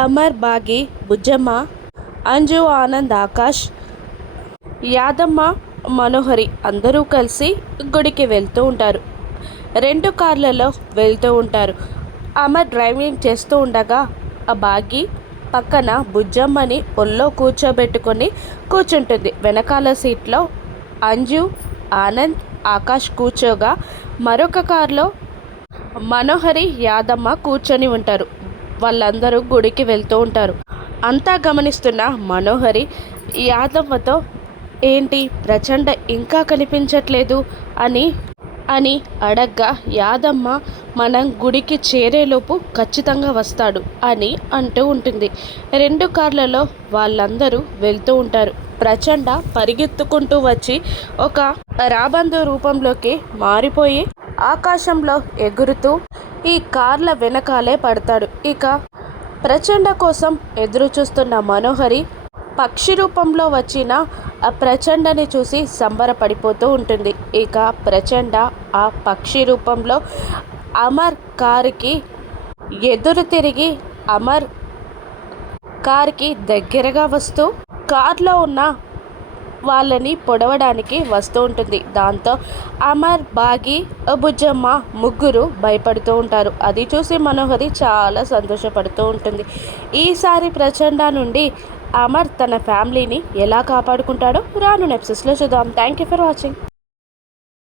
అమర్, బాగి, బుజ్జమ్మ, అంజు, ఆనంద్, ఆకాష్, యాదమ్మ, మనోహరి అందరూ కలిసి గుడికి వెళ్తూ ఉంటారు. 2 కార్లలో వెళ్తూ ఉంటారు. అమర్ డ్రైవింగ్ చేస్తూ ఉండగా ఆ బాగి పక్కన బుజ్జమ్మని ఒళ్ళో కూర్చోబెట్టుకొని కూర్చుంటుంది. వెనకాల సీట్లో అంజు, ఆనంద్, ఆకాష్ కూర్చోగా మరొక కారులో మనోహరి, యాదమ్మ కూర్చొని ఉంటారు. వాళ్ళందరూ గుడికి వెళ్తూ ఉంటారు. అంతా గమనిస్తున్న మనోహరి యాదమ్మతో, ఏంటి ప్రచండ ఇంకా కనిపించట్లేదు అని అని అడగ్గా, యాదమ్మ మనం గుడికి చేరేలోపు ఖచ్చితంగా వస్తాడు అని అంటూ ఉంటుంది. 2 కార్లలో వాళ్ళందరూ వెళ్తూ ఉంటారు. ప్రచండ పరిగెత్తుకుంటూ వచ్చి ఒక రాబందు రూపంలోకి మారిపోయి ఆకాశంలో ఎగురుతూ ఈ కార్ల వెనకాలే పడతాడు. ఇక ప్రచండ కోసం ఎదురు చూస్తున్న మనోహరి పక్షి రూపంలో వచ్చిన ఆ ప్రచండని చూసి సంబరపడిపోతూ ఉంటుంది. ఇక ప్రచండ ఆ పక్షి రూపంలో అమర్ కారుకి ఎదురు తిరిగి అమర్ కారుకి దగ్గరగా వస్తూ కార్లో ఉన్న వాళ్ళని పొడవడానికి వస్తూ ఉంటుంది. దాంతో అమర్, బాగి, బుజ్జమ్మ ముగ్గురు భయపడుతూ ఉంటారు. అది చూసి మనోహరి చాలా సంతోషపడుతూ ఉంటుంది. ఈసారి ప్రచండ నుండి అమర్ తన ఫ్యామిలీని ఎలా కాపాడుకుంటాడో రాను ఎపిసోడ్స్లో చూద్దాం. Thank you for watching.